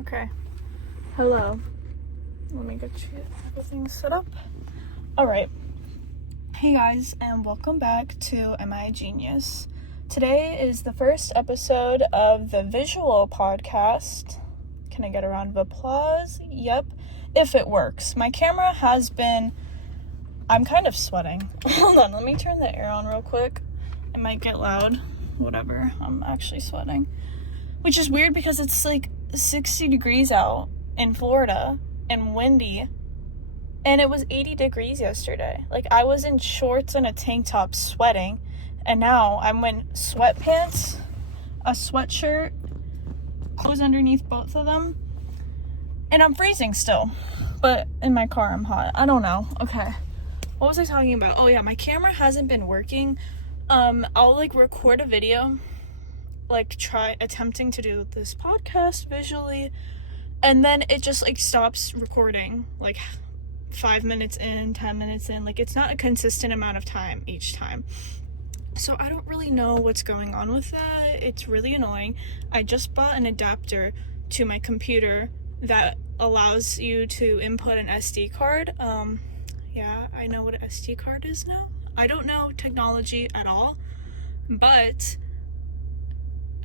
Okay. Hello. Let me get you everything set up. Alright. Hey guys, and welcome back to Am I a Genius? Today is the first episode of the visual podcast. Can I get a round of applause? Yep. If it works. My camera has been... I'm kind of sweating. Hold on, let me turn the air on real quick. It might get loud. Whatever. I'm actually sweating. Which is weird because it's like 60 degrees out in Florida and windy. And it was 80 degrees yesterday. Like, I was in shorts and a tank top sweating. And now I'm in sweatpants, a sweatshirt, clothes underneath both of them. And I'm freezing still. But in my car, I'm hot. I don't know. Okay. What was I talking about? Oh, yeah. My camera hasn't been working. I'll, record a video. Try attempting to do this podcast visually. And then it just, stops recording. 5 minutes in, 10 minutes in. It's not a consistent amount of time each time. So I don't really know what's going on with that. It's really annoying. I just bought an adapter to my computer that allows you to input an SD card. Yeah, I know what an SD card is now. I don't know technology at all, but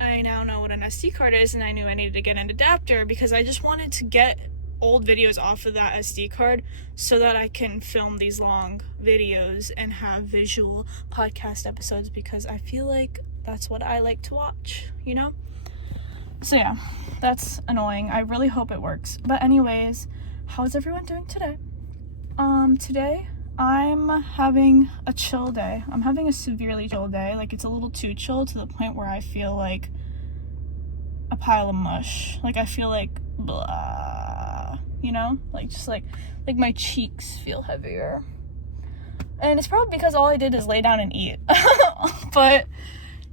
I now know what an SD card is, and I knew I needed to get an adapter because I just wanted to get old videos off of that SD card so that I can film these long videos and have visual podcast episodes, because I feel like that's what I like to watch, you know? So yeah, that's annoying. I really hope it works. But anyways, how's everyone doing today? Today I'm having a chill day. I'm having a severely chill day. It's a little too chill to the point where I feel like a pile of mush. I feel like blah, you know? Like my cheeks feel heavier. And it's probably because all I did is lay down and eat. But,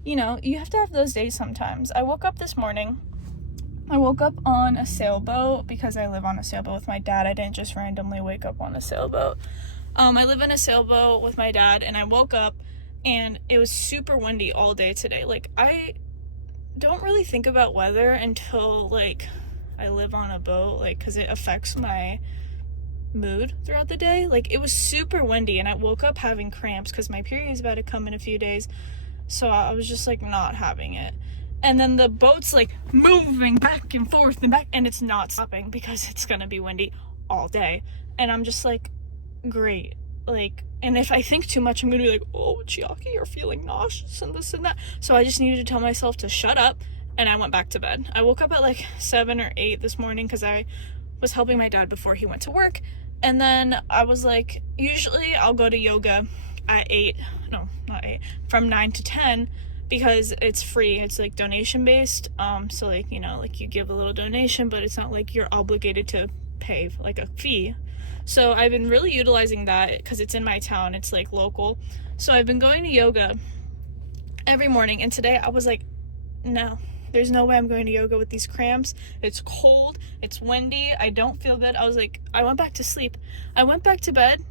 you have to have those days sometimes. I woke up this morning. I woke up on a sailboat because I live on a sailboat with my dad. I didn't just randomly wake up on a sailboat. I live in a sailboat with my dad, and I woke up and it was super windy all day today. I don't really think about weather until I live on a boat, because it affects my mood throughout the day. It was super windy, and I woke up having cramps because my period's about to come in a few days. So I was just not having it. And then the boat's moving back and forth and back, and it's not stopping because it's gonna be windy all day. And I'm just great. And if I think too much, I'm gonna be oh, Chiaki, you're feeling nauseous and this and that. So I just needed to tell myself to shut up, and I went back to bed. I woke up at 7 or 8 this morning because I was helping my dad before he went to work. And then I was usually I'll go to yoga at 8, no, not 8, from 9 to 10, because it's free. It's donation based. So you give a little donation, but it's not you're obligated to pay a fee. So I've been really utilizing that because it's in my town. It's local. So I've been going to yoga every morning, and today I was no, there's no way I'm going to yoga with these cramps. It's cold, it's windy, I don't feel good. I went back to sleep. I went back to bed,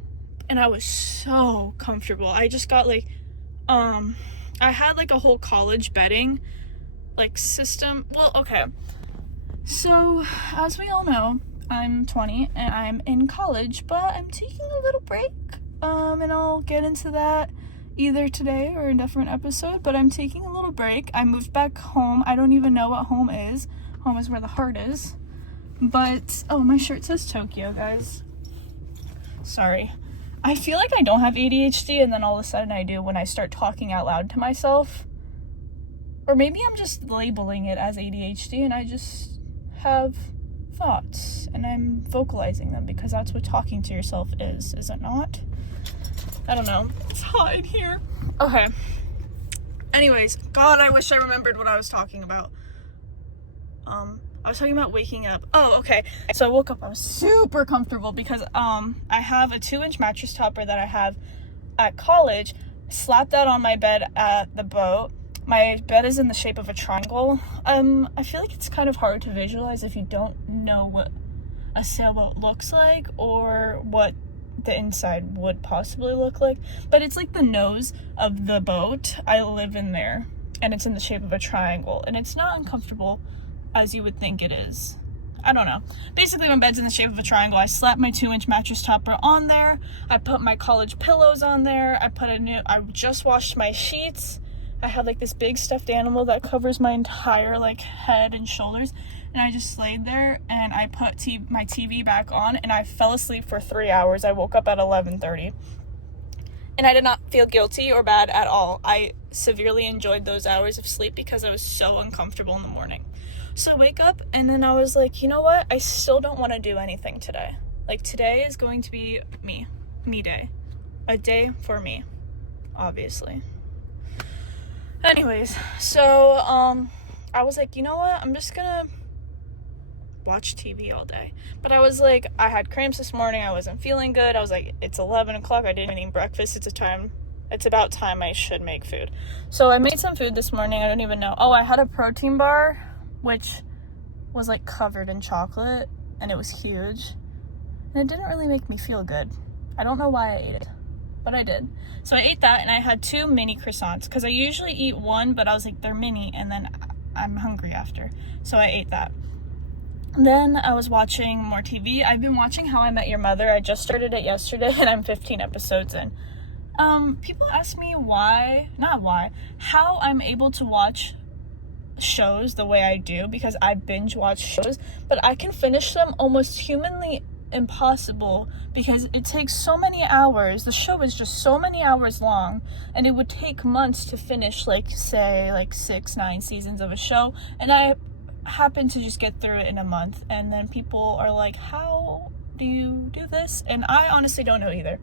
and I was so comfortable. I just got I had a whole college bedding system. Well, okay. So, as we all know, I'm 20 and I'm in college, but I'm taking a little break. And I'll get into that either today or a different episode, but I'm taking a little break. I moved back home. I don't even know what home is. Home is where the heart is. But, oh, my shirt says Tokyo, guys. Sorry. I feel like I don't have ADHD, and then all of a sudden I do when I start talking out loud to myself. Or maybe I'm just labeling it as ADHD, and I just have thoughts, and I'm vocalizing them, because that's what talking to yourself is it not? I don't know. It's hot in here. Okay. Anyways, God, I wish I remembered what I was talking about. I was talking about waking up. Oh, okay. So I woke up, I was super comfortable because I have a 2-inch mattress topper that I have at college. Slapped that on my bed at the boat. My bed is in the shape of a triangle. I feel like it's kind of hard to visualize if you don't know what a sailboat looks like or what the inside would possibly look like. But it's the nose of the boat. I live in there, and it's in the shape of a triangle, and it's not uncomfortable as you would think it is. I don't know. Basically, my bed's in the shape of a triangle. I slapped my 2-inch mattress topper on there. I put my college pillows on there. I just washed my sheets. I have like this big stuffed animal that covers my entire like head and shoulders. And I just laid there and I put my TV back on and I fell asleep for 3 hours. I woke up at 11:30. And I did not feel guilty or bad at all. I severely enjoyed those hours of sleep because I was so uncomfortable in the morning. So I wake up and then I was like, you know what? I still don't want to do anything today. Like today is going to be me day. A day for me, obviously. Anyways, so I was like, you know what? I'm just gonna watch TV all day. But I was like, I had cramps this morning. I wasn't feeling good. I was like, it's 11 o'clock. I didn't eat breakfast. It's about time I should make food. So I made some food this morning. I don't even know. Oh, I had a protein bar, which was like covered in chocolate, and it was huge. And it didn't really make me feel good. I don't know why I ate it, but I did. So I ate that, and I had 2 mini croissants, because I usually eat one, but I was like, they're mini, and then I'm hungry after. So I ate that. Then I was watching more TV. I've been watching How I Met Your Mother. I just started it yesterday, and I'm 15 episodes in. People ask me how I'm able to watch shows the way I do, because I binge watch shows, but I can finish them almost humanly impossible because it takes so many hours. The show is just so many hours long, and it would take months to finish, like, say, like 6-9 seasons of a show, and I happen to just get through it in a month. And then people are like, how do you do this? And I honestly don't know either.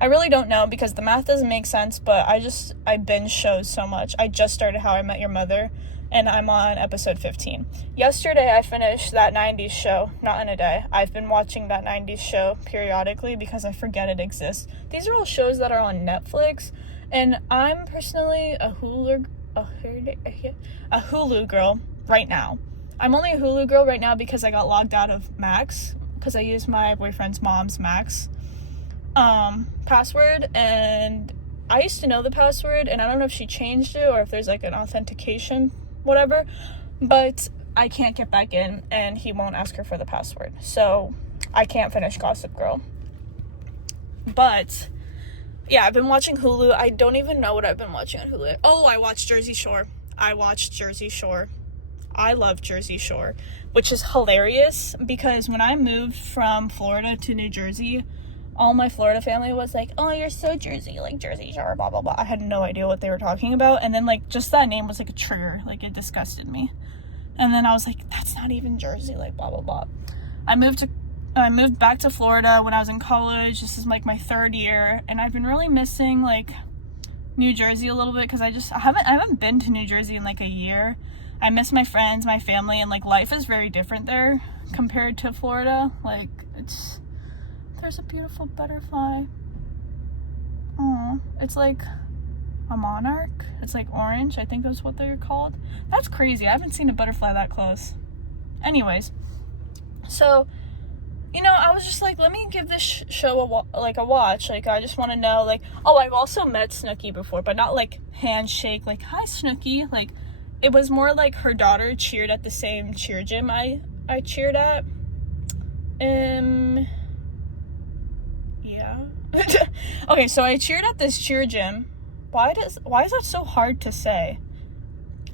I really don't know, because the math doesn't make sense, but I binge shows so much. I just started How I Met Your Mother, and I'm on episode 15. Yesterday, I finished that 90s show, not in a day. I've been watching that 90s show periodically because I forget it exists. These are all shows that are on Netflix, and I'm personally a Hulu girl right now. I'm only a Hulu girl right now because I got logged out of Max, because I used my boyfriend's mom's Max password, and I used to know the password, and I don't know if she changed it or if there's like an authentication whatever, but I can't get back in, and he won't ask her for the password, so I can't finish Gossip Girl. But yeah, I've been watching Hulu. I don't even know what I've been watching on Hulu. Oh, I watched Jersey Shore. I love Jersey Shore, which is hilarious, because when I moved from Florida to New Jersey, all my Florida family was like, oh, you're so Jersey, like Jersey Shore, blah, blah, blah. I had no idea what they were talking about. And then, like, just that name was like a trigger. Like, it disgusted me. And then I was like, that's not even Jersey, like, blah, blah, blah. I moved back to Florida when I was in college. This is like my 3rd year, and I've been really missing like New Jersey a little bit, because I haven't been to New Jersey in like a year. I miss my friends, my family, and like life is very different there compared to Florida. Like, there's a beautiful butterfly. Oh, it's like a monarch. It's like orange. I think that's what they're called. That's crazy. I haven't seen a butterfly that close. Anyways, so, you know, I was just like, let me give this show a watch. Like, I just want to know, like, oh, I've also met Snooki before, but not like handshake, like, hi, Snooki. Like, it was more like her daughter cheered at the same cheer gym I cheered at. Yeah. Okay, so I cheered at this cheer gym. Why is that so hard to say?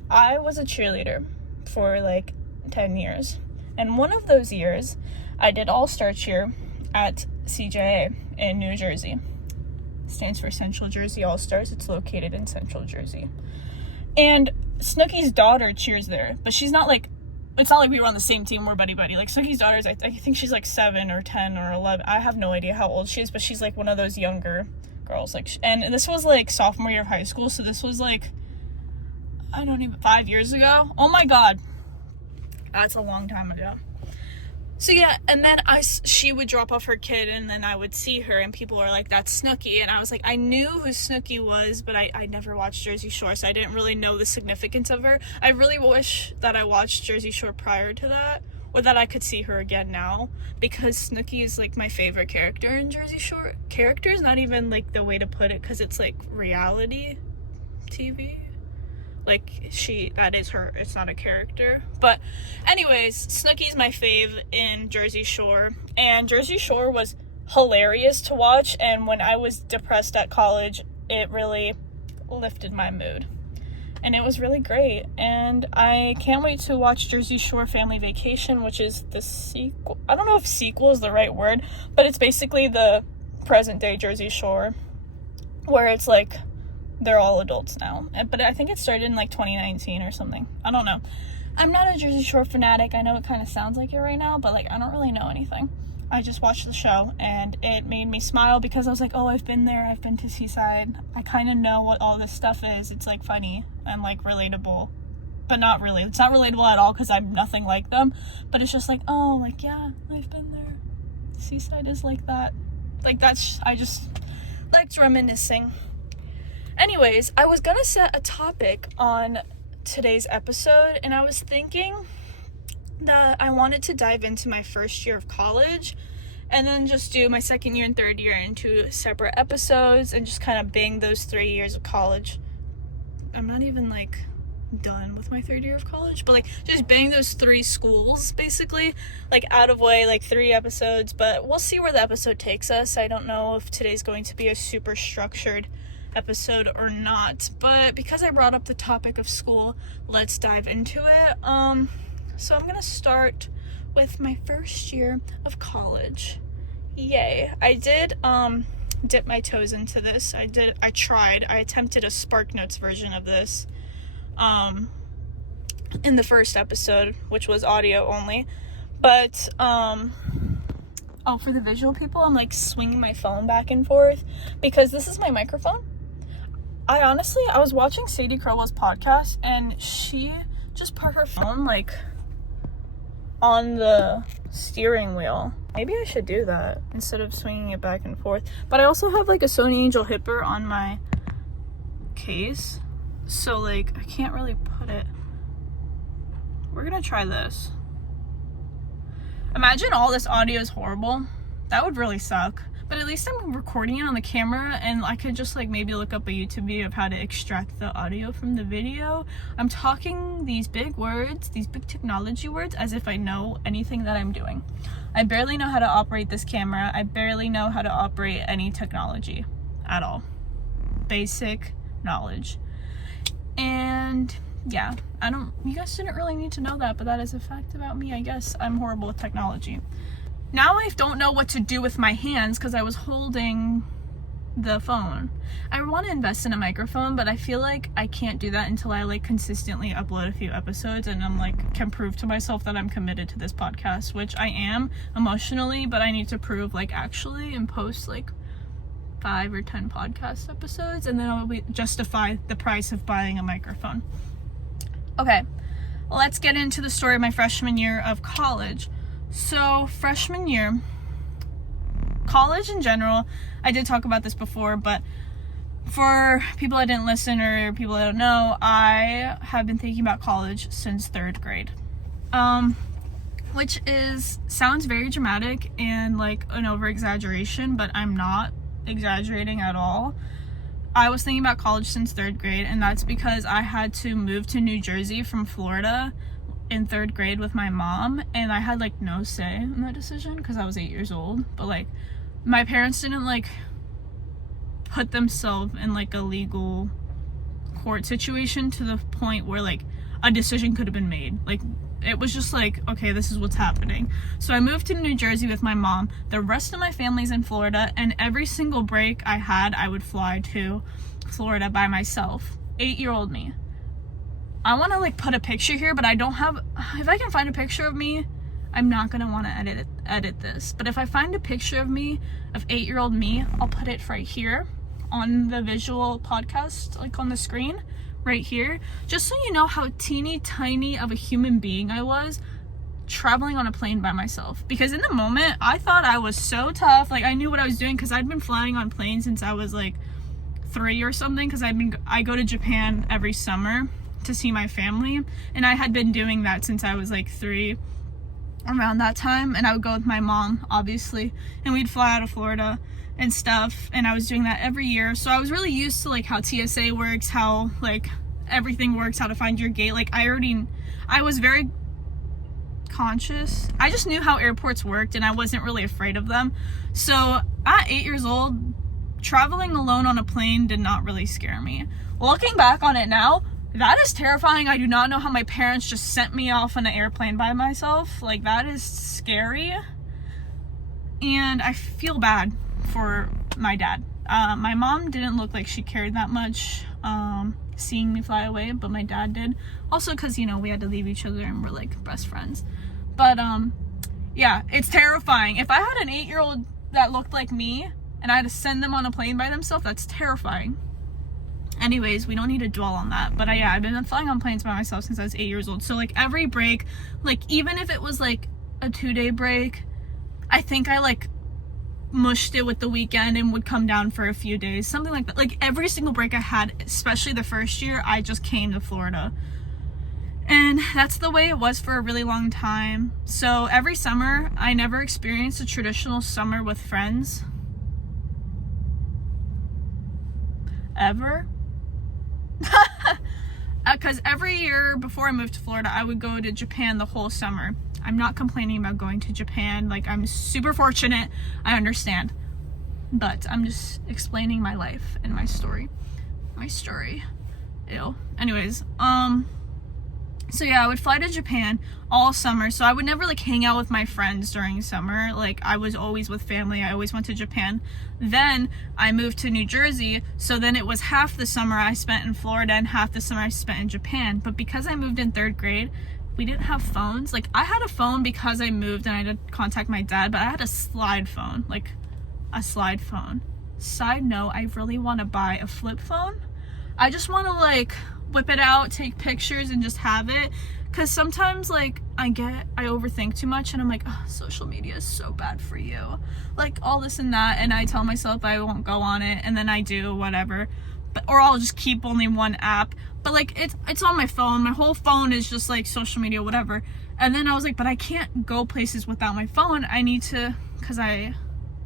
I was a cheerleader for like 10 years. And one of those years, I did all-star cheer at CJA in New Jersey. Stands for Central Jersey All-Stars. It's located in Central Jersey. And Snooki's daughter cheers there, but she's not like, it's not like we were on the same team, we're buddy-buddy. Like, Snooki's daughter is, I think she's like 7 or 10 or 11. I have no idea how old she is, but she's like one of those younger girls. Like, and this was like sophomore year of high school, so this was like, 5 years ago. Oh my god. That's a long time ago. So yeah, and then she would drop off her kid, and then I would see her, and people were like, that's Snooki. And I was like, I knew who Snooki was, but I never watched Jersey Shore, so I didn't really know the significance of her. I really wish that I watched Jersey Shore prior to that, or that I could see her again now, because Snooki is like my favorite character in Jersey Shore. Character is not even like the way to put it, because it's like reality TV. Like, that is her, it's not a character. But anyways, Snooki's my fave in Jersey Shore, and Jersey Shore was hilarious to watch, and when I was depressed at college, it really lifted my mood. And it was really great, and I can't wait to watch Jersey Shore Family Vacation, which is the sequel. I don't know if sequel is the right word, but it's basically the present day Jersey Shore, where it's like they're all adults now. But I think it started in like 2019 or something. I don't know. I'm not a Jersey Shore fanatic. I know it kind of sounds like it right now, but like I don't really know anything. I just watched the show, and it made me smile because I was like, oh, I've been there. I've been to Seaside. I kind of know what all this stuff is. It's like funny and like relatable, but not really. It's not relatable at all because I'm nothing like them, but it's just like, oh, like, yeah, I've been there. Seaside is like that. Like, I just liked reminiscing. Anyways, I was gonna set a topic on today's episode, and I was thinking that I wanted to dive into my first year of college and then just do my second year and third year into separate episodes and just kind of bang those 3 years of college. I'm not even like done with my third year of college, but like just bang those 3 schools basically, like out of way, like 3 episodes, but we'll see where the episode takes us. I don't know if today's going to be a super structured episode or not, but because I brought up the topic of school, let's dive into it. So I'm gonna start with my first year of college. Yay. I did dip my toes into this. I attempted a SparkNotes version of this in the first episode, which was audio only. But for the visual people, I'm like swinging my phone back and forth because this is my microphone. I was watching Sadie Crowell's podcast, and she just put her phone like on the steering wheel. Maybe I should do that instead of swinging it back and forth. But I also have like a Sony Angel Hipper on my case, so like I can't really put it. We're gonna try this. Imagine all this audio is horrible. That would really suck. But at least I'm recording it on the camera, and I could just like maybe look up a YouTube video of how to extract the audio from the video. I'm talking these big words, these big technology words, as if I know anything that I'm doing. I barely know how to operate this camera. I barely know how to operate any technology at all. Basic knowledge. And yeah, you guys didn't really need to know that, but that is a fact about me, I guess. I'm horrible with technology. Now I don't know what to do with my hands because I was holding the phone. I want to invest in a microphone, but I feel like I can't do that until I like consistently upload a few episodes and I'm like can prove to myself that I'm committed to this podcast, which I am emotionally, but I need to prove like actually and post like 5 or 10 podcast episodes, and then I'll justify the price of buying a microphone. Okay, let's get into the story of my freshman year of college. So freshman year, college in general, I did talk about this before, but for people that didn't listen or people that don't know, I have been thinking about college since 3rd grade, which sounds very dramatic and like an over-exaggeration, but I'm not exaggerating at all. I was thinking about college since 3rd grade, and that's because I had to move to New Jersey from Florida in 3rd grade with my mom, and I had like no say in that decision because I was 8 years old, but like my parents didn't like put themselves in like a legal court situation to the point where like a decision could have been made. Like it was just like, okay, this is what's happening. So I moved to New Jersey with my mom. The rest of my family's in Florida, and every single break I had, I would fly to Florida by myself. 8-year-old me. I want to like put a picture here, but I don't have, if I can find a picture of me, I'm not going to want to edit this. But if I find a picture of me, of 8-year-old me, I'll put it right here on the visual podcast, like on the screen right here, just so you know how teeny tiny of a human being I was traveling on a plane by myself. Because in the moment, I thought I was so tough. Like I knew what I was doing because I'd been flying on planes since I was like 3 or something, because I go to Japan every summer to see my family, and I had been doing that since I was like 3, around that time. And I would go with my mom, obviously, and we'd fly out of Florida and stuff, and I was doing that every year. So I was really used to like how TSA works, how like everything works, how to find your gate. Like, I was very conscious. I just knew how airports worked, and I wasn't really afraid of them. So at 8 years old, traveling alone on a plane did not really scare me. Looking back on it now, that is terrifying. I do not know how my parents just sent me off on an airplane by myself. Like, that is scary. And I feel bad for my dad. My mom didn't look like she cared that much seeing me fly away, but my dad did. Also because, you know, we had to leave each other and we're like best friends. But yeah, it's terrifying. If I had an 8-year-old that looked like me and I had to send them on a plane by themselves, that's terrifying. Anyways, we don't need to dwell on that. But yeah, I've been flying on planes by myself since I was 8 years old. So like every break, like even if it was like a 2-day break, I think I like mushed it with the weekend and would come down for a few days, something like that. Like every single break I had, especially the first year, I just came to Florida. And that's the way it was for a really long time. So every summer, I never experienced a traditional summer with friends. Ever. Because every year before I moved to Florida, I would go to Japan the whole summer. I'm not complaining about going to Japan. Like, I'm super fortunate. I understand. But I'm just explaining my life and my story. My story. Ew. Anyways, so yeah, I would fly to Japan all summer. So I would never like hang out with my friends during summer. Like, I was always with family. I always went to Japan. Then I moved to New Jersey. So then it was half the summer I spent in Florida and half the summer I spent in Japan. But because I moved in 3rd grade, we didn't have phones. Like, I had a phone because I moved and I had to contact my dad, but I had a slide phone, like a slide phone. Side note, I really want to buy a flip phone. I just want to like whip it out, take pictures, and just have it. Because sometimes like I overthink too much and I'm like, oh, social media is so bad for you. Like all this and that, and I tell myself I won't go on it, and then I do, whatever. Or I'll just keep only one app. But like it's on my phone. My whole phone is just like social media, whatever. And then I was like, but I can't go places without my phone. I need to, because I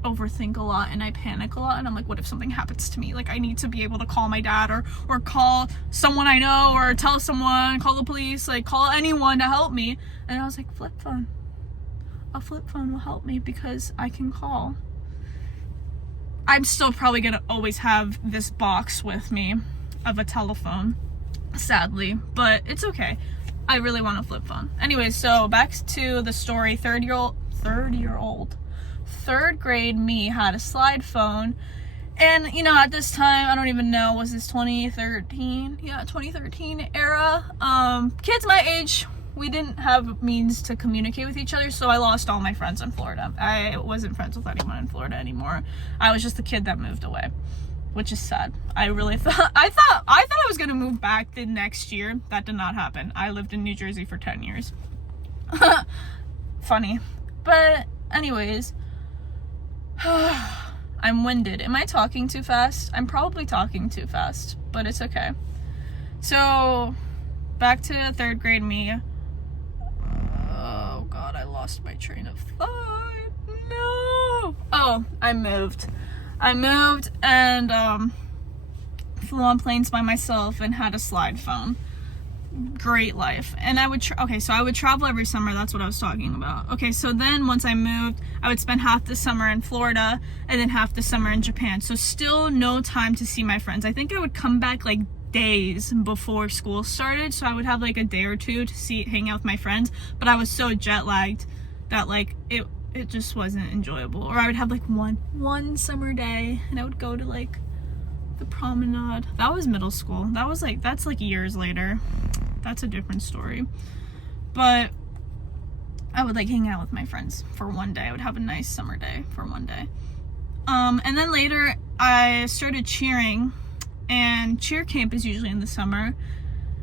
overthink a lot and I panic a lot, and I'm like, what if something happens to me? Like, I need to be able to call my dad or call someone I know, or tell someone, call the police, like call anyone to help me. And I was like, flip phone. A flip phone will help me because I can call. I'm still probably gonna always have this box with me of a telephone, sadly, but it's okay. I really want a flip phone. Anyway, so back to the story. 3rd grade me had a slide phone, and you know, at this time, I don't even know, was this 2013? Yeah, 2013 era. Kids my age, we didn't have means to communicate with each other, so I lost all my friends in Florida. I wasn't friends with anyone in Florida anymore. I was just the kid that moved away, which is sad. I thought I was gonna move back the next year. That did not happen. I lived in New Jersey for 10 years. Funny. But anyways, I'm winded. Am I talking too fast? I'm probably talking too fast, but it's okay. So back to 3rd grade me. Oh god, I lost my train of thought. No. Oh, I moved and flew on planes by myself and had a slide phone. Great life. And I would so I would travel every summer. That's what I was talking about. Okay, so then once I moved, I would spend half the summer in Florida and then half the summer in Japan. So still no time to see my friends. I think I would come back like days before school started, so I would have like a day or two to hang out with my friends. But I was so jet lagged that like it just wasn't enjoyable. Or I would have like one summer day and I would go to like the promenade. That was middle school. That's like years later. That's a different story. But I would like hang out with my friends for one day. I would have a nice summer day for one day. And then later I started cheering, and cheer camp is usually in the summer.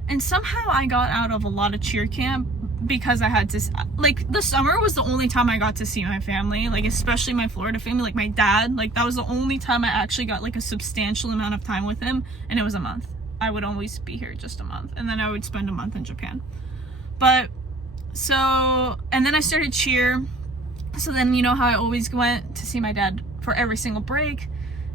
And somehow I got out of a lot of cheer camp because I had to, like, the summer was the only time I got to see my family, like especially my Florida family, like my dad. Like that was the only time I actually got like a substantial amount of time with him, and it was a month. I would always be here just a month, and then I would spend a month in Japan. But so, and then I started cheer. So then, you know how I always went to see my dad for every single break,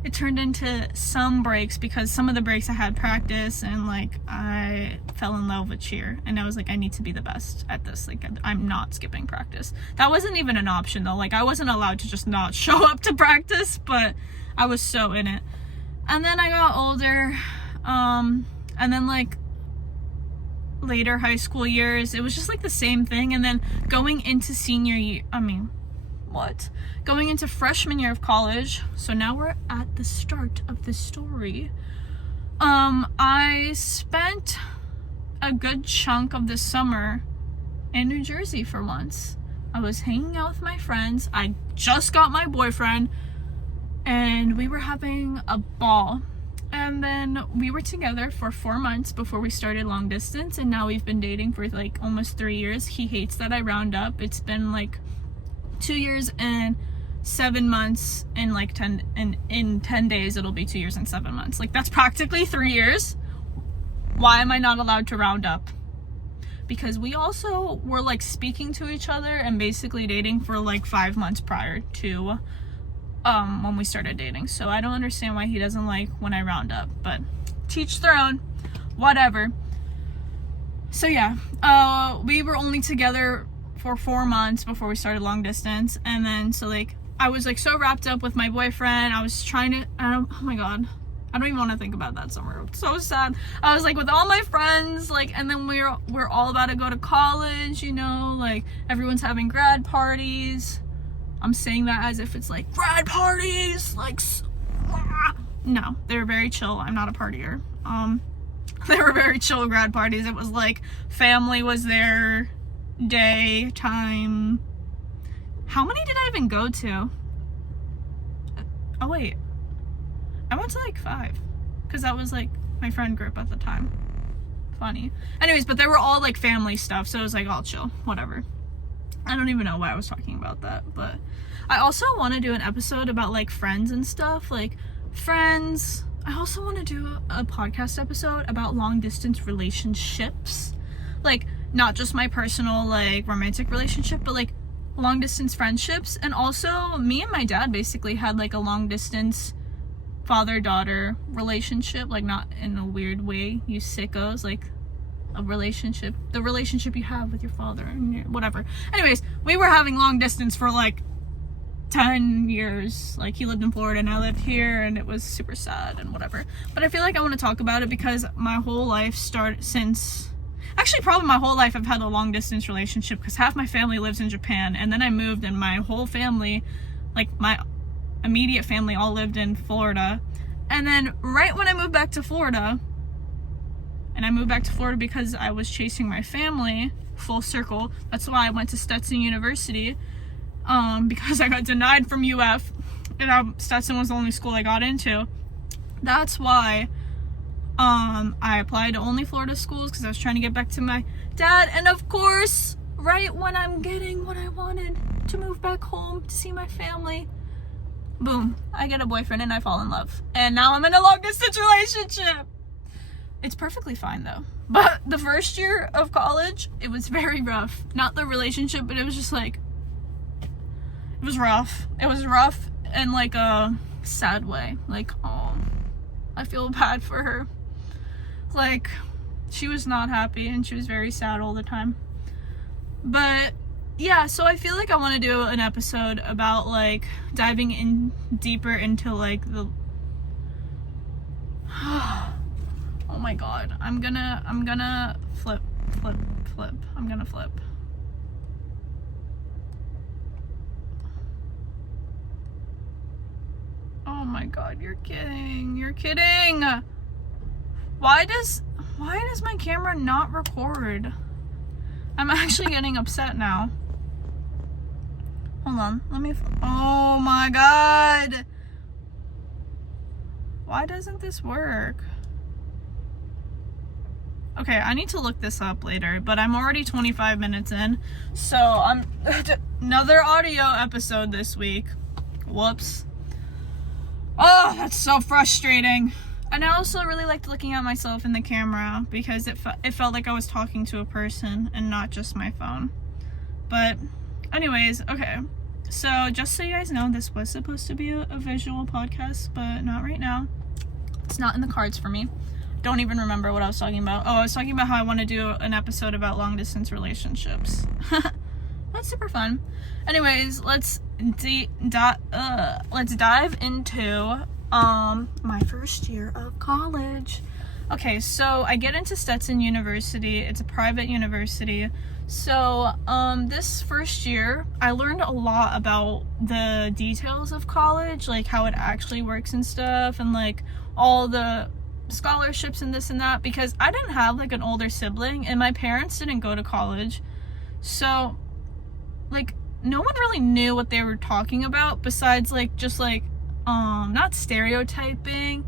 it turned into some breaks, because some of the breaks I had practice, and like I fell in love with cheer, and I was like, I need to be the best at this. Like, I'm not skipping practice. That wasn't even an option though. Like, I wasn't allowed to just not show up to practice, but I was so in it. And then I got older, and then like later high school years, it was just like the same thing. And then going into going into freshman year of college, so now we're at the start of the story. I spent a good chunk of the summer in New Jersey for once. I was hanging out with my friends. I just got my boyfriend, and we were having a ball. And then we were together for 4 months before we started long distance, and now we've been dating for like almost 3 years. He hates that I round up. It's been like 2 years and 7 months, and like 10 days it'll be 2 years and 7 months. Like, that's practically 3 years. Why am I not allowed to round up? Because we also were like speaking to each other and basically dating for like 5 months prior to when we started dating. So I don't understand why he doesn't like when I round up, but teach their own, whatever. So yeah, we were only together for 4 months before we started long distance. And then so like I was like so wrapped up with my boyfriend. I was trying to, oh my god, I don't even want to think about that summer. It's so sad. I was like with all my friends, like, and then we're all about to go to college, you know, like everyone's having grad parties. I'm saying that as if it's like grad parties, like, no, they were very chill. I'm not a partier. They were very chill grad parties. It was like family was there, day, time. How many did I even go to? Oh wait, I went to like 5, because that was like my friend group at the time. Funny. Anyways, but they were all like family stuff, so it was like all chill, whatever. I don't even know why I was talking about that, but I also want to do an episode about like friends and stuff, like friends. I also want to do a podcast episode about long distance relationships, like not just my personal like romantic relationship, but like long distance friendships. And also me and my dad basically had like a long distance father-daughter relationship, like not in a weird way, you sickos, like a relationship, the relationship you have with your father and whatever. Anyways, we were having long distance for like 10 years. Like, he lived in Florida and I lived here, and it was super sad and whatever. But I feel like I want to talk about it because my whole life probably my whole life I've had a long distance relationship, because half my family lives in Japan, and then I moved and my whole family, like my immediate family, all lived in Florida. And then right when I moved back to Florida, and I moved back to Florida because I was chasing my family, full circle. That's why I went to STETSON University, because I got denied from UF, and STETSON was the only school I got into. That's why I applied to only Florida schools, because I was trying to get back to my dad. And of course, right when I'm getting what I wanted, to move back home to see my family, boom, I get a boyfriend and I fall in love. And now I'm in a long distance relationship. It's perfectly fine though. But the first year of college, it was very rough. Not the relationship, but it was just like, it was rough. It was rough in like a sad way. Like, oh, I feel bad for her. Like, she was not happy and she was very sad all the time. But yeah, so I feel like I want to do an episode about like diving in deeper into like the oh my god, I'm gonna flip. I'm gonna flip. Oh my god, you're kidding. Why does my camera not record? I'm actually getting upset now. Hold on, let me oh my god. Why doesn't this work? Okay, I need to look this up later, but I'm already 25 minutes in, so I'm another audio episode this week. Whoops. Oh, that's so frustrating. And I also really liked looking at myself in the camera because it felt like I was talking to a person and not just my phone. But anyways, okay. So just so you guys know, this was supposed to be a visual podcast, but not right now. It's not in the cards for me. Don't even remember what I was talking about. Oh, I was talking about how I want to do an episode about long distance relationships. That's super fun. Anyways, let's dive into my first year of college. Okay, so I get into Stetson University. It's a private university. So this first year, I learned a lot about the details of college, like how it actually works and stuff, and like all the scholarships and this and that, because I didn't have like an older sibling and my parents didn't go to college. So like no one really knew what they were talking about besides like just like not stereotyping,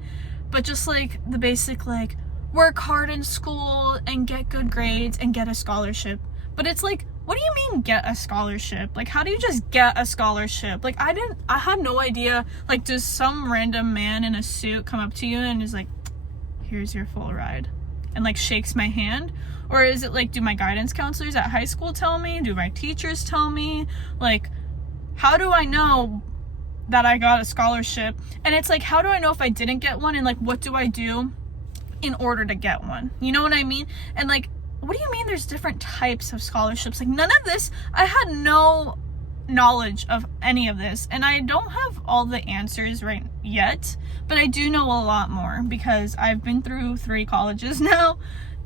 but just like the basic like work hard in school and get good grades and get a scholarship. But it's like, what do you mean get a scholarship? Like, how do you just get a scholarship? Like, I had no idea. Like, does some random man in a suit come up to you and is like, here's your full ride, and like shakes my hand? Or is it like, do my guidance counselors at high school tell me? Do my teachers tell me? Like, how do I know that I got a scholarship? And it's like, how do I know if I didn't get one? And like, what do I do in order to get one? You know what I mean? And like, what do you mean there's different types of scholarships? Like, none of this, I had no knowledge of any of this, and I don't have all the answers right yet, but I do know a lot more because I've been through 3 colleges now,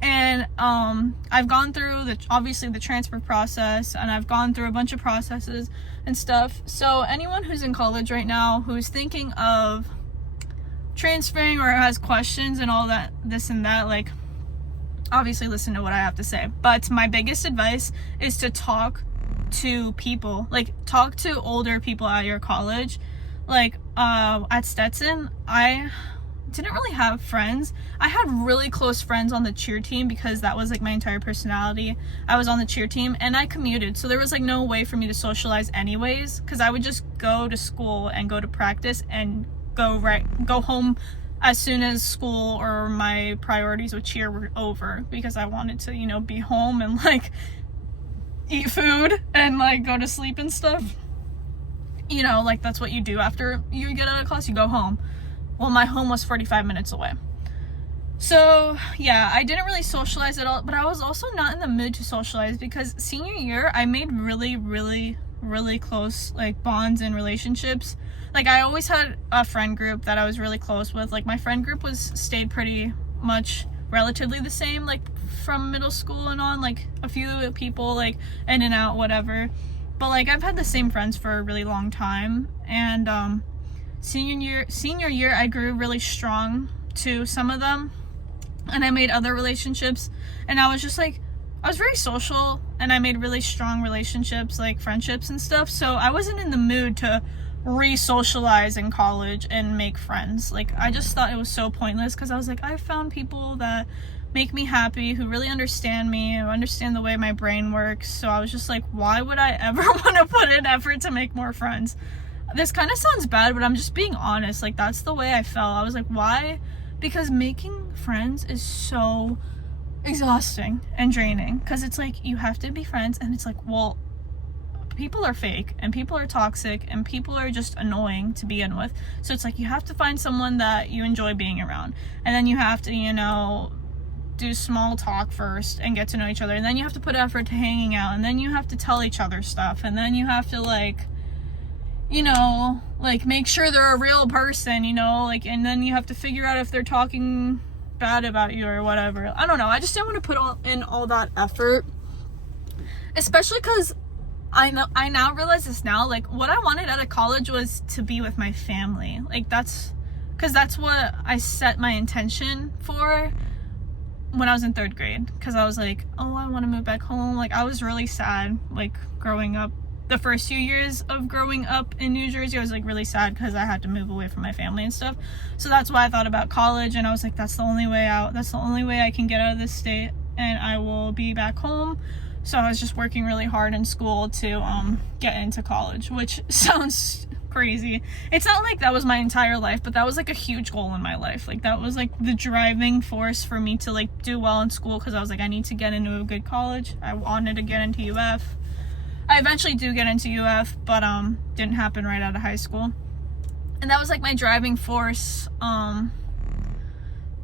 and I've gone through obviously the transfer process, and I've gone through a bunch of processes and stuff. So anyone who's in college right now who's thinking of transferring or has questions and all that, this and that, like, obviously listen to what I have to say. But my biggest advice is to talk to people, like talk to older people at your college. Like at Stetson, I didn't really have friends. I had really close friends on the cheer team because that was like my entire personality. I was on the cheer team and I commuted, so there was like no way for me to socialize anyways, because I would just go to school and go to practice and go home as soon as school or my priorities with cheer were over, because I wanted to, you know, be home and like eat food and like go to sleep and stuff. You know, like that's what you do after you get out of class, you go home. Well, my home was 45 minutes away. So yeah, I didn't really socialize at all, but I was also not in the mood to socialize because senior year I made really close like bonds and relationships. Like I always had a friend group that I was really close with. Like my friend group stayed pretty much relatively the same, like from middle school and on, like a few people like in and out, whatever. But like I've had the same friends for a really long time. And senior year I grew really strong to some of them, and I made other relationships, and I was just like, I was very social and I made really strong relationships, like friendships and stuff. So I wasn't in the mood to re-socialize in college and make friends. Like I just thought it was so pointless, because I was like, I found people that make me happy, who really understand me, who understand the way my brain works. So I was just like, why would I ever want to put in effort to make more friends? This kind of sounds bad, but I'm just being honest. Like that's the way I felt. I was like, why? Because making friends is so exhausting and draining, because it's like you have to be friends, and it's like, well, people are fake and people are toxic and people are just annoying to begin with. So it's like you have to find someone that you enjoy being around, and then you have to, you know, do small talk first and get to know each other, and then you have to put effort to hanging out, and then you have to tell each other stuff, and then you have to like, you know, like make sure they're a real person, you know, like, and then you have to figure out if they're talking bad about you or whatever. I don't know, I just didn't want to put in all that effort, especially because I now realize this now, like what I wanted out of college was to be with my family. Like that's what I set my intention for when I was in 3rd grade, because I was like, oh, I want to move back home. Like I was really sad, like growing up, the first few years of growing up in New Jersey, I was like really sad because I had to move away from my family and stuff. So that's why I thought about college, and I was like, that's the only way out. That's the only way I can get out of this state and I will be back home. So I was just working really hard in school to get into college, which sounds crazy. It's not like that was my entire life, but that was like a huge goal in my life. Like that was like the driving force for me to like do well in school, because I was like, I need to get into a good college. I wanted to get into UF. I eventually do get into UF, but didn't happen right out of high school. And that was like my driving force,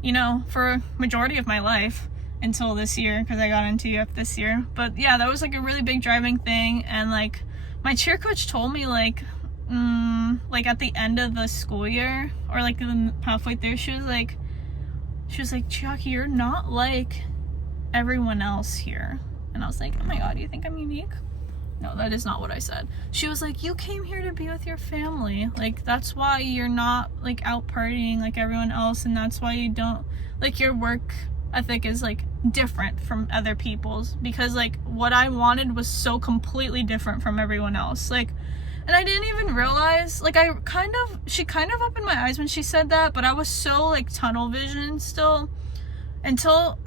you know, for majority of my life until this year, because I got into UF this year. But yeah, that was like a really big driving thing. And like my cheer coach told me like at the end of the school year, or like halfway through, she was like, Chiaki, you're not like everyone else here. And I was like, oh my god, do you think I'm unique? No, that is not what I said. She was like, you came here to be with your family. Like, that's why you're not, like, out partying like everyone else. And that's why you don't, like, your work ethic is, like, different from other people's. Because, like, what I wanted was so completely different from everyone else. Like, and I didn't even realize, like, she kind of opened my eyes when she said that. But I was so, like, tunnel vision still. Until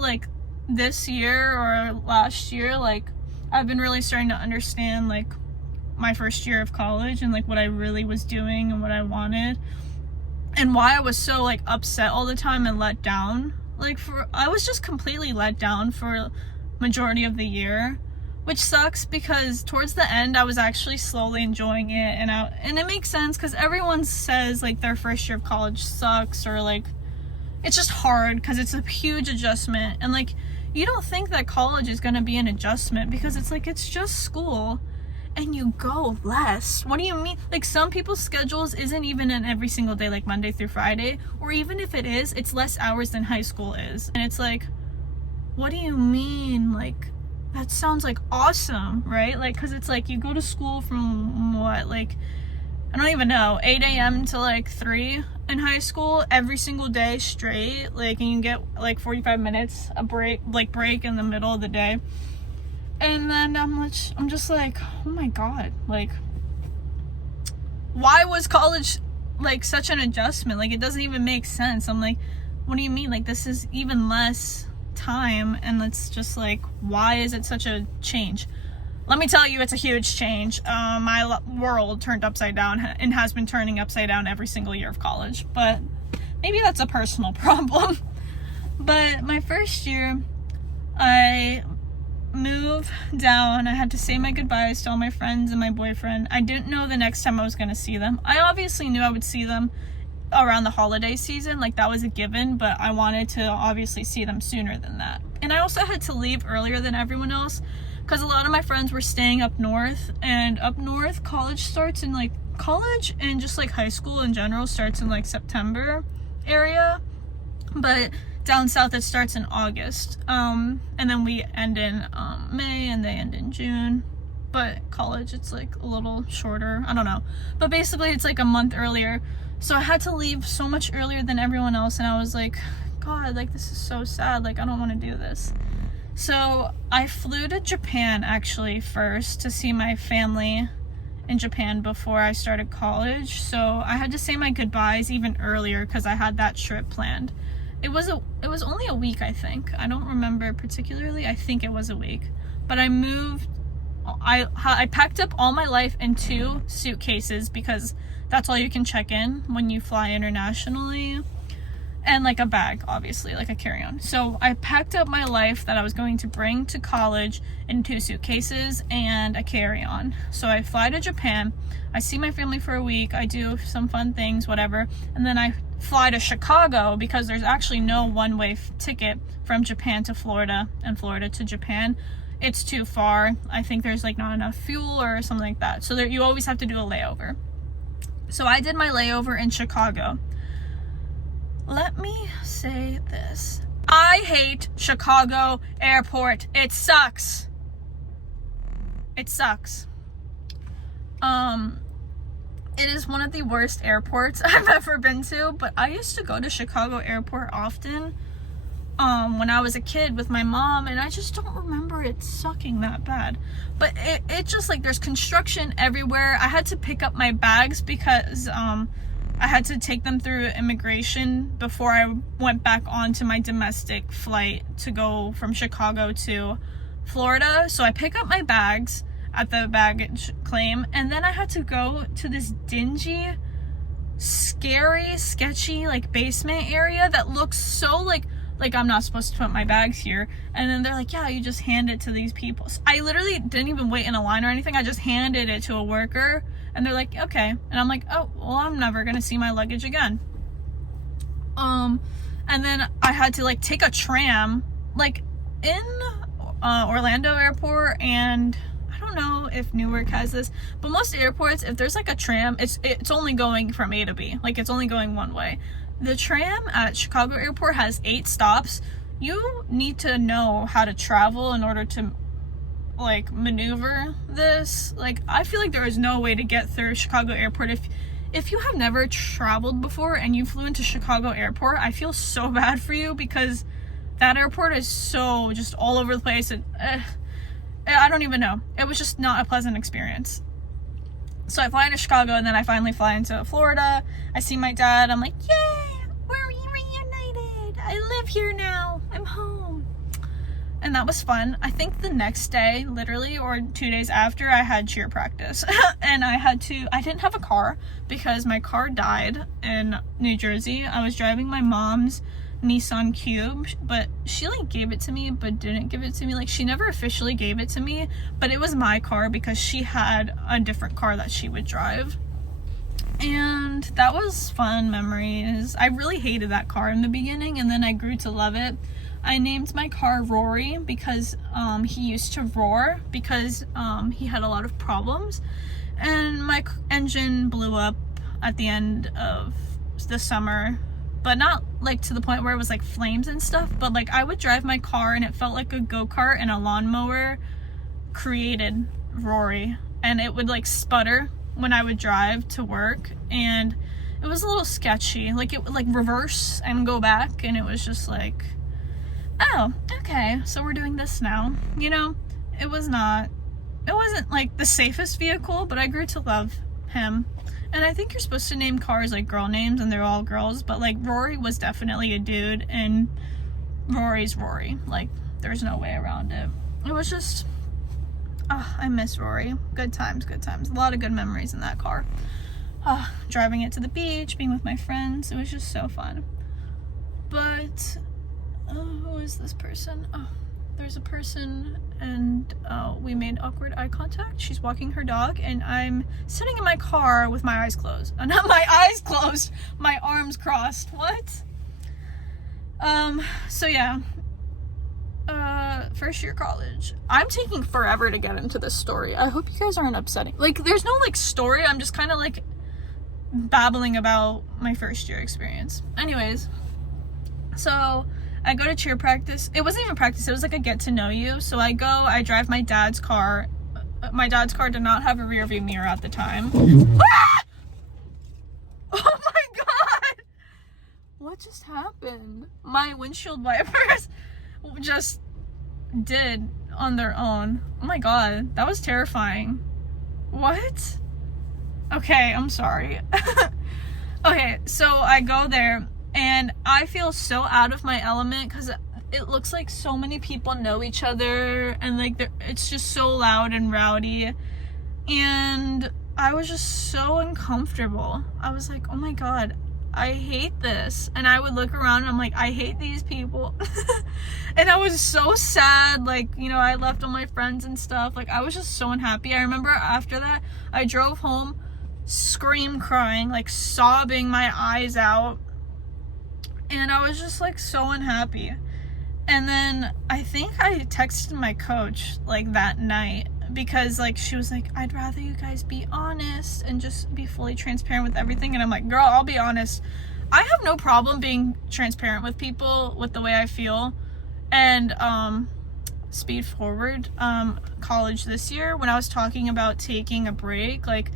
like, this year or last year, like, I've been really starting to understand like my first year of college and like what I really was doing and what I wanted and why I was so like upset all the time and let down. Like I was just completely let down for majority of the year, which sucks because towards the end I was actually slowly enjoying it, and it makes sense because everyone says like their first year of college sucks, or like it's just hard because it's a huge adjustment. And like you don't think that college is going to be an adjustment because it's like it's just school and you go less. What do you mean? Like some people's schedules isn't even in every single day, like Monday through Friday, or even if it is, it's less hours than high school is. And it's like, what do you mean? Like that sounds like awesome, right? Like because it's like you go to school from what, like I don't even know, 8 a.m. to like 3 in high school every single day straight, like, and you get like 45 minutes a break in the middle of the day. And then I'm just like, oh my god, like why was college like such an adjustment? Like it doesn't even make sense. I'm like, what do you mean? Like this is even less time, and it's just like, why is it such a change? Let me tell you, it's a huge change. My world turned upside down and has been turning upside down every single year of college. But maybe that's a personal problem. But my first year, I moved down. I had to say my goodbyes to all my friends and my boyfriend. I didn't know the next time I was going to see them. I obviously knew I would see them around the holiday season. Like that was a given. But I wanted to obviously see them sooner than that. And I also had to leave earlier than everyone else, because a lot of my friends were staying up north, and up north college starts in like college and just like high school in general starts in like September area, but down south it starts in August, and then we end in May and they end in June. But college, it's like a little shorter, I don't know, but basically it's like a month earlier. So I had to leave so much earlier than everyone else, and I was like, god, like this is so sad, like I don't want to do this. So I flew to Japan actually first to see my family in Japan before I started college. So I had to say my goodbyes even earlier because I had that trip planned. It was only a week, I think. I don't remember particularly. I think it was a week. But I moved. I packed up all my life in 2 suitcases because that's all you can check in when you fly internationally. And like a bag, obviously, like a carry-on. So I packed up my life that I was going to bring to college in 2 suitcases and a carry-on. So I fly to Japan, I see my family for a week, I do some fun things, whatever, and then I fly to Chicago because there's actually no one-way ticket from Japan to Florida and Florida to Japan. It's too far. I think there's like not enough fuel or something like that. So you always have to do a layover. So I did my layover in Chicago. Let me say this. I hate Chicago airport. It sucks. It sucks. It is one of the worst airports I've ever been to, but I used to go to Chicago airport often when I was a kid with my mom, and I just don't remember it sucking that bad. But it just like there's construction everywhere. I had to pick up my bags because I had to take them through immigration before I went back onto my domestic flight to go from Chicago to Florida. So I pick up my bags at the baggage claim, and then I had to go to this dingy, scary, sketchy like basement area that looks so like like, I'm not supposed to put my bags here. And then they're like, yeah, you just hand it to these people. So I literally didn't even wait in a line or anything. I just handed it to a worker, and they're like, okay. And I'm like, oh, well, I'm never gonna see my luggage again. And then I had to like take a tram, like in Orlando airport, and I don't know if Newark has this, but most airports, if there's like a tram, it's only going from A to B. Like, it's only going one way. The tram at Chicago airport has 8 stops. You need to know how to travel in order to like maneuver this. Like, I feel like there is no way to get through Chicago airport. If you have never traveled before and you flew into Chicago airport, I feel so bad for you, because that airport is so just all over the place. And I don't even know. It was just not a pleasant experience. So I fly into Chicago, and then I finally fly into Florida. I see my dad. I'm like, yay, we're reunited. I live here now. I'm home. And that was fun. I think the next day, literally, or 2 days after, I had cheer practice. And I didn't have a car because my car died in New Jersey. I was driving my mom's Nissan Cube, but she like gave it to me but didn't give it to me. Like, she never officially gave it to me, but it was my car because she had a different car that she would drive. And that was fun memories. I really hated that car in the beginning, and then I grew to love it. I named my car Rory because he used to roar because he had a lot of problems, and my engine blew up at the end of the summer, but not like to the point where it was like flames and stuff, but like I would drive my car and it felt like a go-kart, and a lawnmower created Rory, and it would like sputter when I would drive to work, and it was a little sketchy. Like, it would like reverse and go back, and it was just like, oh, okay, so we're doing this now. You know, it wasn't like the safest vehicle, but I grew to love him. And I think you're supposed to name cars like girl names, and they're all girls, but like Rory was definitely a dude, and Rory's Rory. Like, there's no way around it. It was just, I miss Rory. Good times, good times. A lot of good memories in that car. Driving it to the beach, being with my friends, it was just so fun. But who is this person? Oh, there's a person, and we made awkward eye contact. She's walking her dog, and I'm sitting in my car with my eyes closed. Not my eyes closed, my arms crossed. What? So yeah. First year college. I'm taking forever to get into this story. I hope you guys aren't upsetting. Like, there's no like story. I'm just kind of like babbling about my first year experience. Anyways, so I go to cheer practice. It wasn't even practice, it was like a get to know you. So I drive my dad's car. My dad's car did not have a rear view mirror at the time. Ah! Oh my god! What just happened? My windshield wipers just did on their own. Oh my god, that was terrifying. What? Okay, I'm sorry. Okay, so I go there, and I feel so out of my element because it looks like so many people know each other, and like it's just so loud and rowdy, and I was just so uncomfortable. I was like, oh my god, I hate this. And I would look around and I'm like, I hate these people. And I was so sad. Like, you know, I left all my friends and stuff. Like, I was just so unhappy. I remember after that, I drove home, crying, like sobbing my eyes out. And I was just like so unhappy. And then I think I texted my coach like that night, because like she was like, I'd rather you guys be honest and just be fully transparent with everything. And I'm like, girl, I'll be honest. I have no problem being transparent with people with the way I feel. And speed forward, college this year, when I was talking about taking a break, and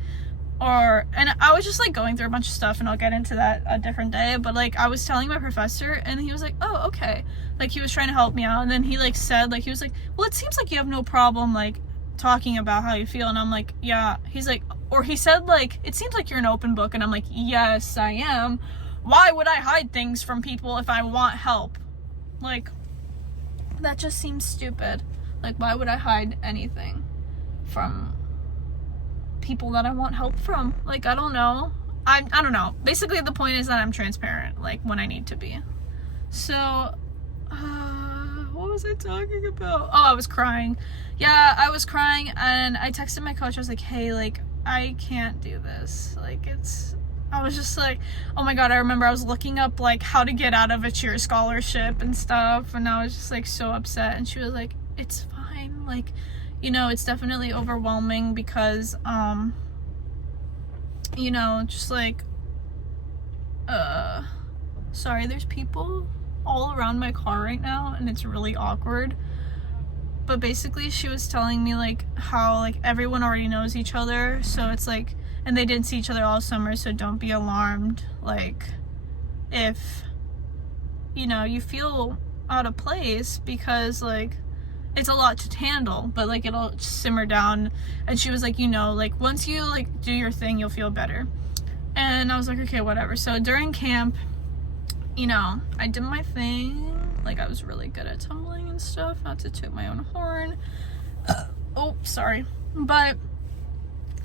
I was just like going through a bunch of stuff, and I'll get into that a different day, but like I was telling my professor, and he was like, oh, okay. Like, he was trying to help me out, and then he like said, like, he was like, well, it seems like you have no problem like talking about how you feel. And I'm like, yeah. He's like, or he said like, it seems like you're an open book. And I'm like, yes, I am. Why would I hide things from people if I want help? Like, that just seems stupid. Like, why would I hide anything from people that I want help from? Like, I don't know. I don't know. Basically, the point is that I'm transparent, like, when I need to be. So what was I talking about? Oh, I was crying. Yeah, I was crying, and I texted my coach. I was like, hey, like, I can't do this. Like, I was just like, oh my god, I remember I was looking up, like, how to get out of a cheer scholarship and stuff, and I was just, like, so upset, and she was like, it's fine, like, you know, it's definitely overwhelming because, you know, just, like, sorry, there's people all around my car right now, and it's really awkward. But basically, she was telling me, like, how, like, everyone already knows each other, so it's, like, and they didn't see each other all summer, so don't be alarmed, like, if, you know, you feel out of place, because, like, it's a lot to handle, but, like, it'll simmer down. And she was like, you know, like, once you, like, do your thing, you'll feel better. And I was like, okay, whatever. So during camp, you know, I did my thing. Like, I was really good at tumbling and stuff, not to toot my own horn. Oh, sorry. But,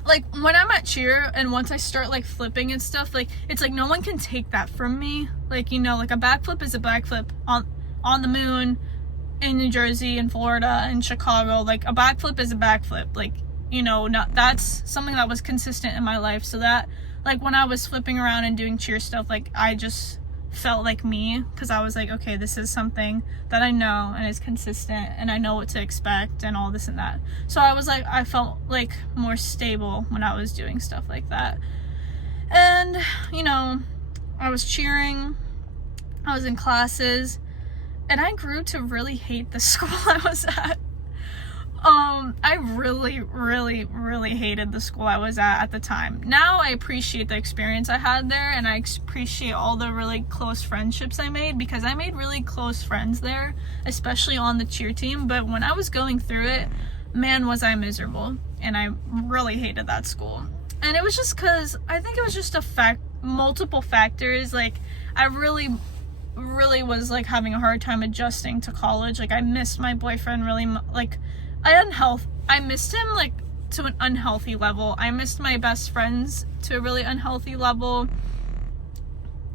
like, when I'm at cheer, and once I start, like, flipping and stuff, like, it's like no one can take that from me. Like, you know, like, a backflip is a backflip on the moon, in New Jersey, in Florida, in Chicago. Like, a backflip is a backflip. Like, you know, that's something that was consistent in my life. So that, like, when I was flipping around and doing cheer stuff, like, I just felt like me, because I was like, okay, this is something that I know and is consistent, and I know what to expect and all this and that. So I was like, I felt like more stable when I was doing stuff like that. And, you know, I was cheering, I was in classes, and I grew to really hate the school I was at. I really, really, really hated the school I was at the time. Now I appreciate the experience I had there, and I appreciate all the really close friendships I made, because I made really close friends there, especially on the cheer team. But when I was going through it, man, was I miserable, and I really hated that school. And it was just because I think it was just multiple factors. Like, I really was, like, having a hard time adjusting to college. Like, I missed my boyfriend really, like, I missed him, like, to an unhealthy level. I missed my best friends to a really unhealthy level,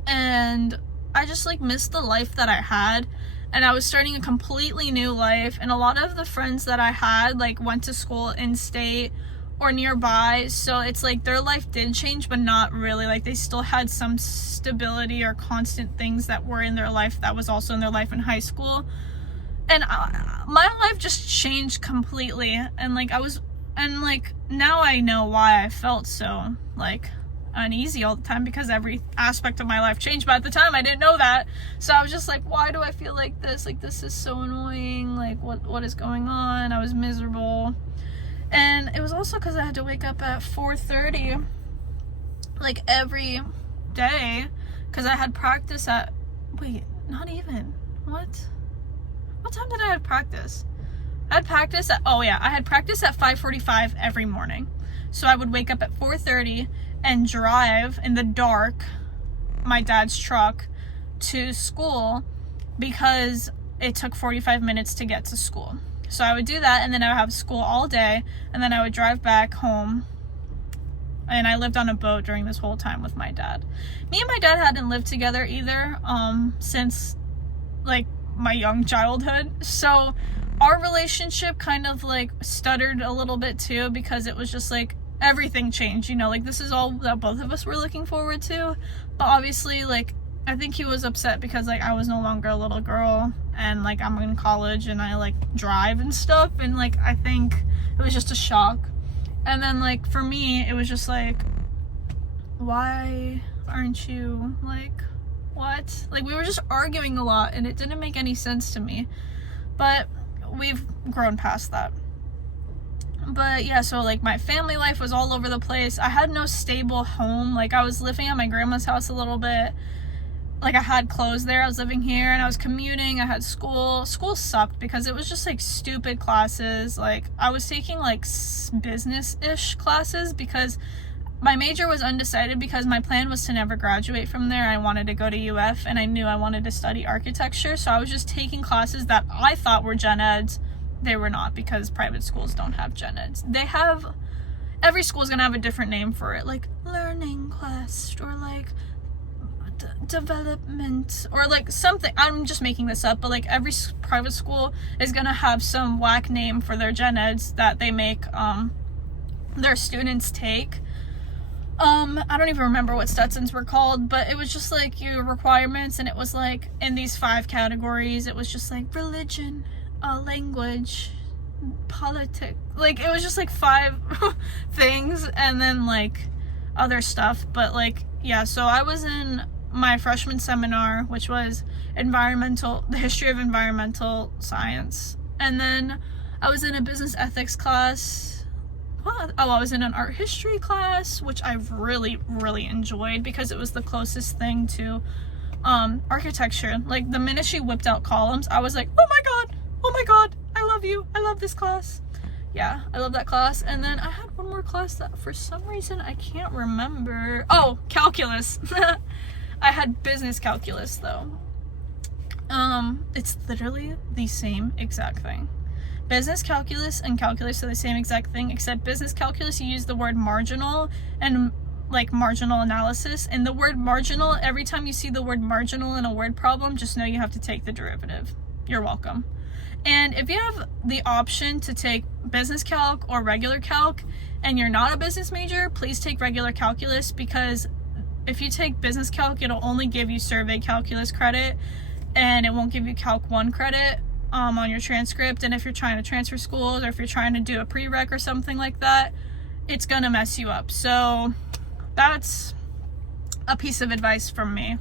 and I just, like, missed the life that I had, and I was starting a completely new life. And a lot of the friends that I had, like, went to school in state or nearby, so it's like their life did change, but not really. Like, they still had some stability or constant things that were in their life that was also in their life in high school. And my life just changed completely, and, like, now I know why I felt so, like, uneasy all the time, because every aspect of my life changed. But at the time, I didn't know that, so I was just like, why do I feel like this? Like, this is so annoying. Like, what is going on? I was miserable. And it was also because I had to wake up at 4:30, like, every day, because I had practice at, not even, what time did I have practice? I had practice at 5:45 every morning. So I would wake up at 4:30 and drive in the dark my dad's truck to school, because it took 45 minutes to get to school. So I would do that, and then I would have school all day, and then I would drive back home. And I lived on a boat during this whole time with my dad. Me and my dad hadn't lived together either, since, like, my young childhood. So our relationship kind of, like, stuttered a little bit too, because it was just, like, everything changed, you know, like, this is all that both of us were looking forward to. But obviously, like, I think he was upset because, like, I was no longer a little girl, and, like, I'm in college, and I, like, drive and stuff, and, like, I think it was just a shock. And then, like, for me, it was just like, why aren't you, like, what? Like, we were just arguing a lot, and it didn't make any sense to me. But we've grown past that. But yeah, so, like, my family life was all over the place. I had no stable home. Like, I was living at my grandma's house a little bit. Like, I had clothes there. I was living here, and I was commuting. I had school. School sucked because it was just, like, stupid classes. Like, I was taking, like, business-ish classes because my major was undecided, because my plan was to never graduate from there. I wanted to go to UF, and I knew I wanted to study architecture, so I was just taking classes that I thought were gen eds. They were not, because private schools don't have gen eds. Every school's gonna have a different name for it, like learning quest, or like development or like something. I'm just making this up, but like every private school is gonna have some whack name for their gen eds that they make their students take. I don't even remember what STETSONs were called, but it was just like your requirements, and it was like in these 5 categories. It was just like religion, language, politics, like it was just like 5 things, and then like other stuff. But like, yeah, so I was in my freshman seminar, which was the history of environmental science, and then I was in a business ethics class. I was in an art history class, which I really, really enjoyed because it was the closest thing to architecture. Like the minute she whipped out columns, I was like, oh my god, I love you, I love this class. Yeah, I love that class. And then I had one more class that for some reason I can't remember. Oh, calculus. I had business calculus though. It's literally the same exact thing. Business calculus and calculus are the same exact thing, except business calculus, you use the word marginal and like marginal analysis. And the word marginal, every time you see the word marginal in a word problem, just know you have to take the derivative. You're welcome. And if you have the option to take business calc or regular calc and you're not a business major, please take regular calculus, because if you take business calc, it'll only give you survey calculus credit and it won't give you calc 1 credit on your transcript. And if you're trying to transfer schools or if you're trying to do a prereq or something like that, it's gonna mess you up. So that's a piece of advice from me,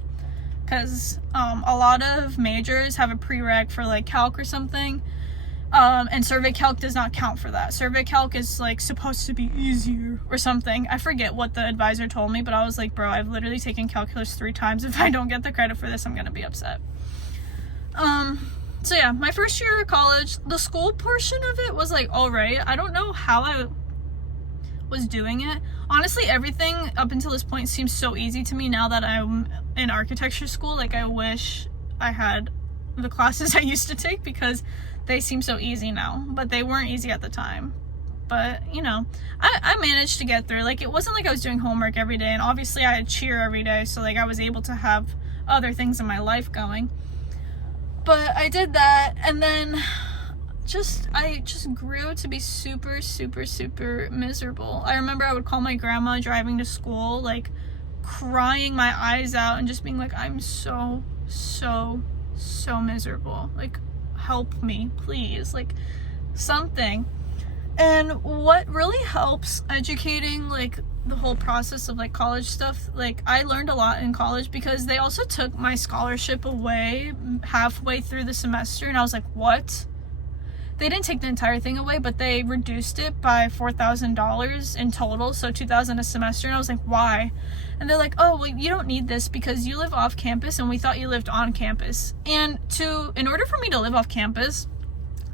because a lot of majors have a prereq for like calc or something, and survey calc does not count for that. Survey calc is like supposed to be easier or something. I forget what the advisor told me, but I was like, bro, I've literally taken calculus 3 times. If I don't get the credit for this, I'm gonna be upset. So yeah, my first year of college, the school portion of it was like alright. I don't know how I was doing it. Honestly, everything up until this point seems so easy to me now that I'm in architecture school. Like I wish I had the classes I used to take because they seem so easy now, but they weren't easy at the time. But you know, I managed to get through. Like it wasn't like I was doing homework every day, and obviously I had cheer every day, so like I was able to have other things in my life going. But I did that, and then I just grew to be super, super, super miserable. I remember I would call my grandma driving to school, like crying my eyes out and just being like, I'm so, so, so miserable. Like, help me, please. Like, something. And what really helps educating, like, the whole process of like college stuff, like I learned a lot in college because they also took my scholarship away halfway through the semester, and I was like, what? They didn't take the entire thing away, but they reduced it by $4,000 in total, so $2,000 a semester. And I was like, why? And they're like, oh, well, you don't need this because you live off campus and we thought you lived on campus. And in order for me to live off campus,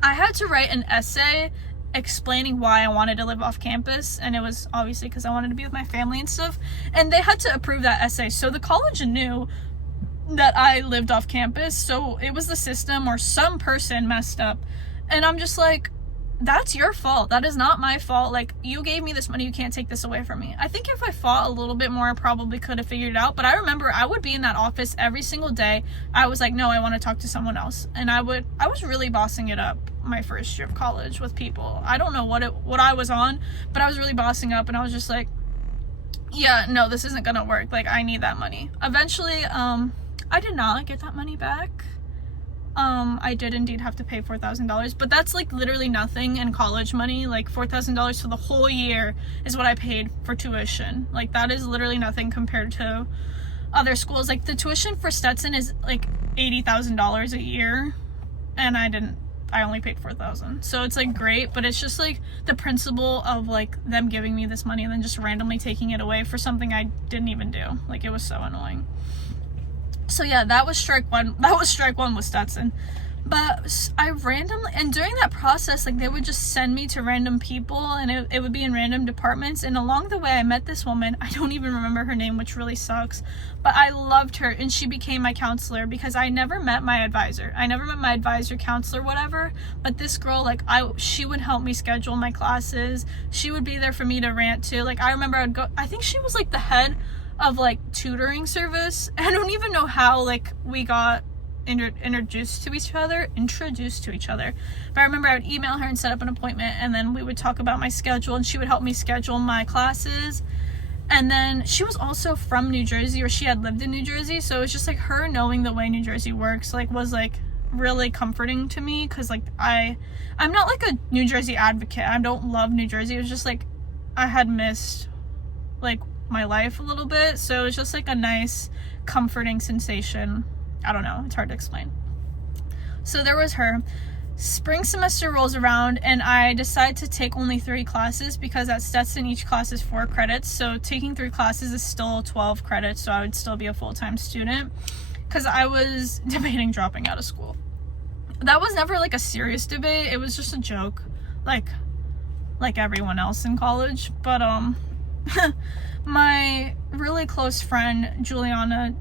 I had to write an essay explaining why I wanted to live off campus, and it was obviously because I wanted to be with my family and stuff, and they had to approve that essay. So the college knew that I lived off campus, so it was the system or some person messed up. And I'm just like, that's your fault. That is not my fault. Like, you gave me this money, you can't take this away from me. I think if I fought a little bit more, I probably could have figured it out. But I remember I would be in that office every single day. I was like, no, I want to talk to someone else. And I was really bossing it up my first year of college with people. I don't know what I was on, but I was really bossing up, and I was just like, yeah, no, this isn't gonna work. Like, I need that money. Eventually, I did not get that money back. I did indeed have to pay $4,000, but that's like literally nothing in college money. Like $4,000 for the whole year is what I paid for tuition. Like that is literally nothing compared to other schools. Like the tuition for Stetson is like $80,000 a year, and I only paid $4,000. So it's like great, but it's just like the principle of like them giving me this money and then just randomly taking it away for something I didn't even do. Like it was so annoying. So yeah, that was strike one with Stetson. But I randomly, and during that process, like they would just send me to random people, and it would be in random departments. And along the way, I met this woman. I don't even remember her name, which really sucks, but I loved her, and she became my counselor because I never met my advisor. Counselor, whatever. But this girl, like she would help me schedule my classes. She would be there for me to rant to. Like I remember I think she was like the head of like tutoring service. I don't even know how like we got introduced to each other, but I remember I would email her and set up an appointment, and then we would talk about my schedule, and she would help me schedule my classes. And then she was also from New Jersey, or she had lived in New Jersey, so it's just like her knowing the way New Jersey works like was like really comforting to me, because like I'm not like a New Jersey advocate. I don't love New Jersey. It was just like I had missed like my life a little bit, so it's just like a nice comforting sensation. I don't know, it's hard to explain. So there was her. Spring semester rolls around, and I decide to take only 3 classes, because at Stetson each class is 4 credits, so taking 3 classes is still 12 credits, so I would still be a full-time student, because I was debating dropping out of school. That was never like a serious debate, it was just a joke, like everyone else in college. But my really close friend Juliana,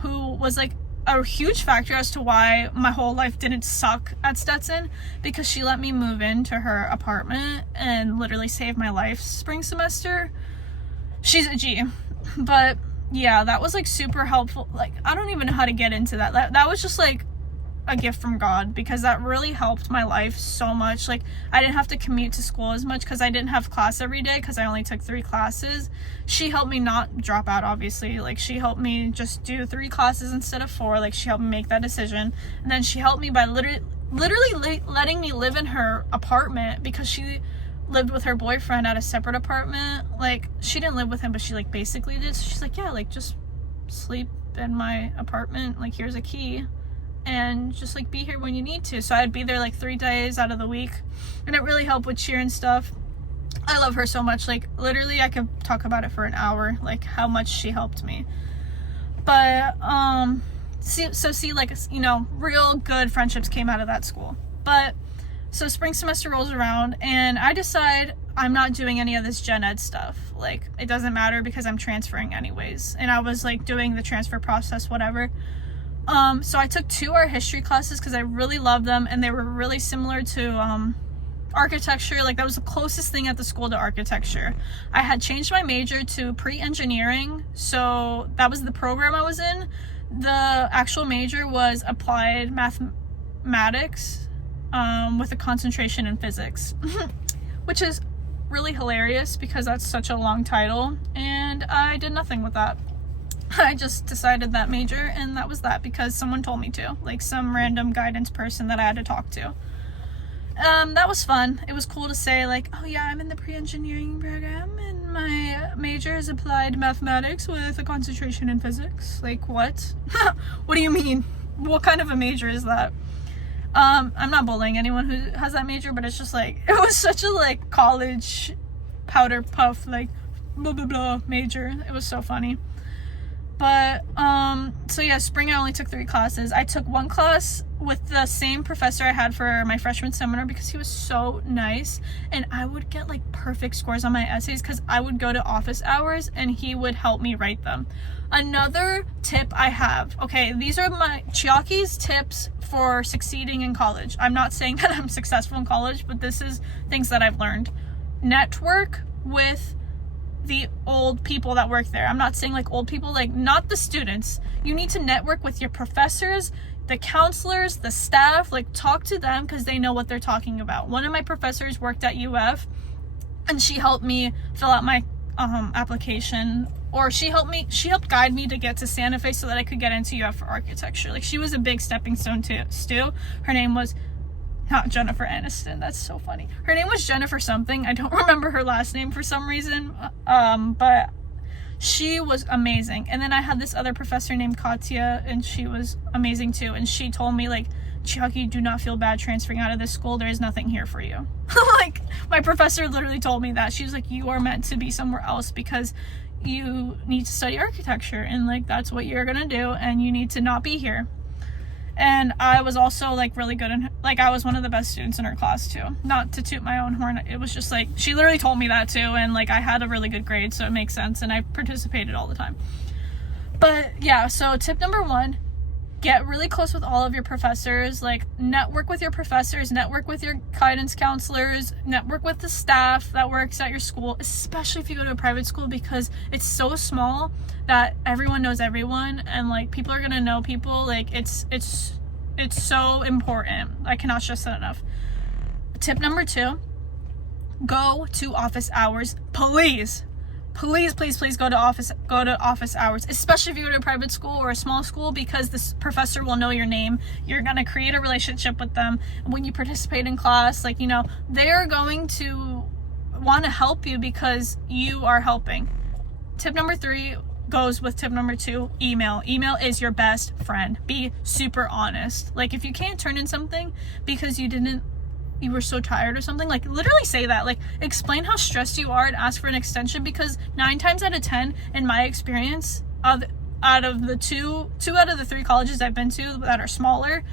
who was like a huge factor as to why my whole life didn't suck at Stetson, because she let me move into her apartment and literally saved my life spring semester. She's a G. But yeah, that was like super helpful. Like, I don't even know how to get into that. That was just like a gift from God, because that really helped my life so much. Like, I didn't have to commute to school as much because I didn't have class every day, because I only took 3 classes. She helped me not drop out, obviously. Like, she helped me just do 3 classes instead of 4. Like, she helped me make that decision. And then she helped me by literally letting me live in her apartment, because she lived with her boyfriend at a separate apartment. Like, she didn't live with him, but she like basically did. So she's like, yeah, like just sleep in my apartment, like here's a key, and just like be here when you need to. So I'd be there like 3 days out of the week, and it really helped with cheer and stuff. I love her so much. Like, literally I could talk about it for an hour, like how much she helped me. But see, like, you know, real good friendships came out of that school. But so spring semester rolls around, and I decide I'm not doing any of this gen ed stuff. Like, it doesn't matter because I'm transferring anyways, and I was like doing the transfer process, whatever. So I took 2 art history classes because I really loved them, and they were really similar to architecture. Like, that was the closest thing at the school to architecture. I had changed my major to pre-engineering, so that was the program I was in. The actual major was applied mathematics with a concentration in physics, which is really hilarious because that's such a long title, and I did nothing with that. I just decided that major, and that was that because someone told me to, like some random guidance person that I had to talk to. That was fun. It was cool to say like, oh yeah, I'm in the pre-engineering program and my major is applied mathematics with a concentration in physics. Like, what? What do you mean? What kind of a major is that? I'm not bullying anyone who has that major, but it's just like, it was such a like college powder puff, like blah blah blah major. It was so funny. But so yeah, spring I only took 3 classes. I took 1 class with the same professor I had for my freshman seminar because he was so nice, and I would get like perfect scores on my essays because I would go to office hours and he would help me write them. Another tip I have, okay, these are my Chiaki's tips for succeeding in college. I'm not saying that I'm successful in college, but this is things that I've learned. Network with the old people that work there. I'm not saying like old people, like not the students. You need to network with your professors, the counselors, the staff. Like, talk to them because they know what they're talking about. One of my professors worked at UF, and she helped me fill out my application, or she helped guide me to get to Santa Fe so that I could get into UF for architecture. Like, she was a big stepping stone to Stu. Her name was not Jennifer Aniston. That's so funny. Her name was Jennifer something. I don't remember her last name for some reason. But she was amazing. And then I had this other professor named Katya, and she was amazing too. And she told me like, Chiaki, do not feel bad transferring out of this school. There is nothing here for you. Like, my professor literally told me that. She was like, you are meant to be somewhere else because you need to study architecture, and like, that's what you're gonna do, and you need to not be here. And I was also like really good in, like, I was one of the best students in her class too. Not to toot my own horn, it was just like, she literally told me that too, and like, I had a really good grade, so it makes sense, and I participated all the time. But yeah, so tip number 1, get really close with all of your professors. Like, network with your professors, network with your guidance counselors, network with the staff that works at your school, especially if you go to a private school, because it's so small that everyone knows everyone, and like people are gonna know people. Like, it's so important. I cannot stress that enough. Tip number 2, go to office hours. Please go to office hours, especially if you go to a private school or a small school, because this professor will know your name. You're going to create a relationship with them. When you participate in class, like, you know, they're going to want to help you because you are helping. Tip number 3 goes with tip number 2, email. Email is your best friend. Be super honest. Like, if you can't turn in something because you were so tired or something, like, literally say that. Like, explain how stressed you are and ask for an extension, because 9 times out of 10, in my experience, out of the two out of the 3 colleges I've been to that are smaller,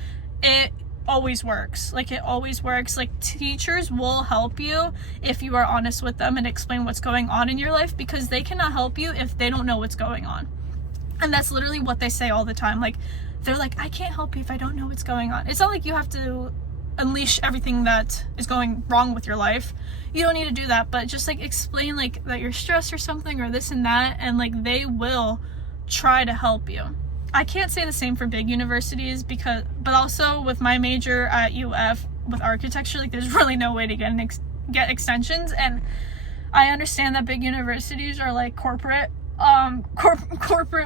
it always works. Like, it always works. Like, teachers will help you if you are honest with them and explain what's going on in your life, because they cannot help you if they don't know what's going on. And that's literally what they say all the time. Like, they're like, I can't help you if I don't know what's going on. It's not like you have to unleash everything that is going wrong with your life. You don't need to do that, but just like explain like that you're stressed or something or this and that, and like they will try to help you. I can't say the same for big universities, but also with my major at UF with architecture, like there's really no way to get extensions. And I understand that big universities are like corporate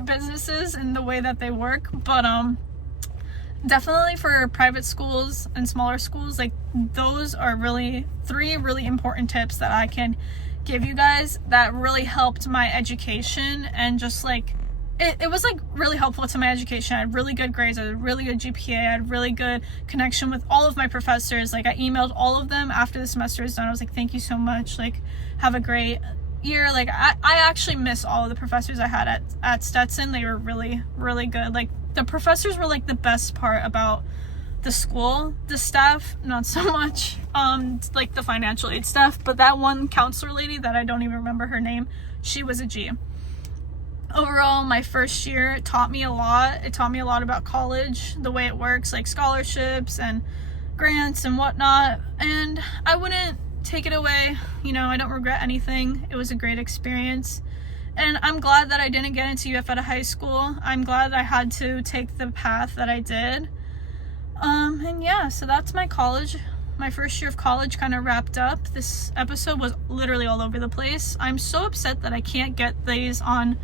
businesses in the way that they work, but definitely for private schools and smaller schools, like those are really 3 really important tips that I can give you guys that really helped my education. And just like it was like really helpful to my education. I had really good grades, I had a really good GPA, I had really good connection with all of my professors. Like, I emailed all of them after the semester was done. I was like, thank you so much, like have a great year. Like, I actually miss all of the professors I had at Stetson. They were really, really good. Like, the professors were like the best part about the school. The staff, not so much, like the financial aid staff, but that one counselor lady that I don't even remember her name, she was a G. Overall, my first year taught me a lot. It taught me a lot about college, the way it works, like scholarships and grants and whatnot, and I wouldn't take it away. You know, I don't regret anything. It was a great experience. And I'm glad that I didn't get into UF out of high school. I'm glad that I had to take the path that I did. And yeah, so that's my first year of college kind of wrapped up. This episode was literally all over the place. I'm so upset that I can't get these on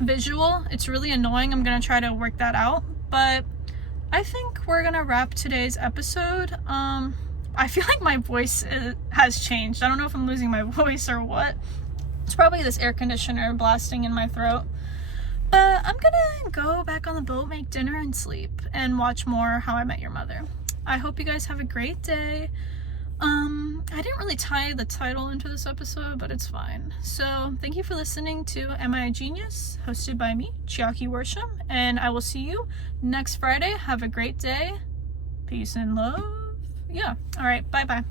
visual. It's really annoying. I'm gonna try to work that out. But I think we're gonna wrap today's episode. I feel like my voice has changed. I don't know if I'm losing my voice or what. It's probably this air conditioner blasting in my throat. But I'm gonna go back on the boat, make dinner, and sleep, and watch more How I Met Your Mother. I hope you guys have a great day. I didn't really tie the title into this episode, but it's fine. So thank you for listening to Am I a Genius? Hosted by me, Chiaki Worsham, and I will see you next Friday. Have a great day. Peace and love. Yeah. All right. Bye-bye.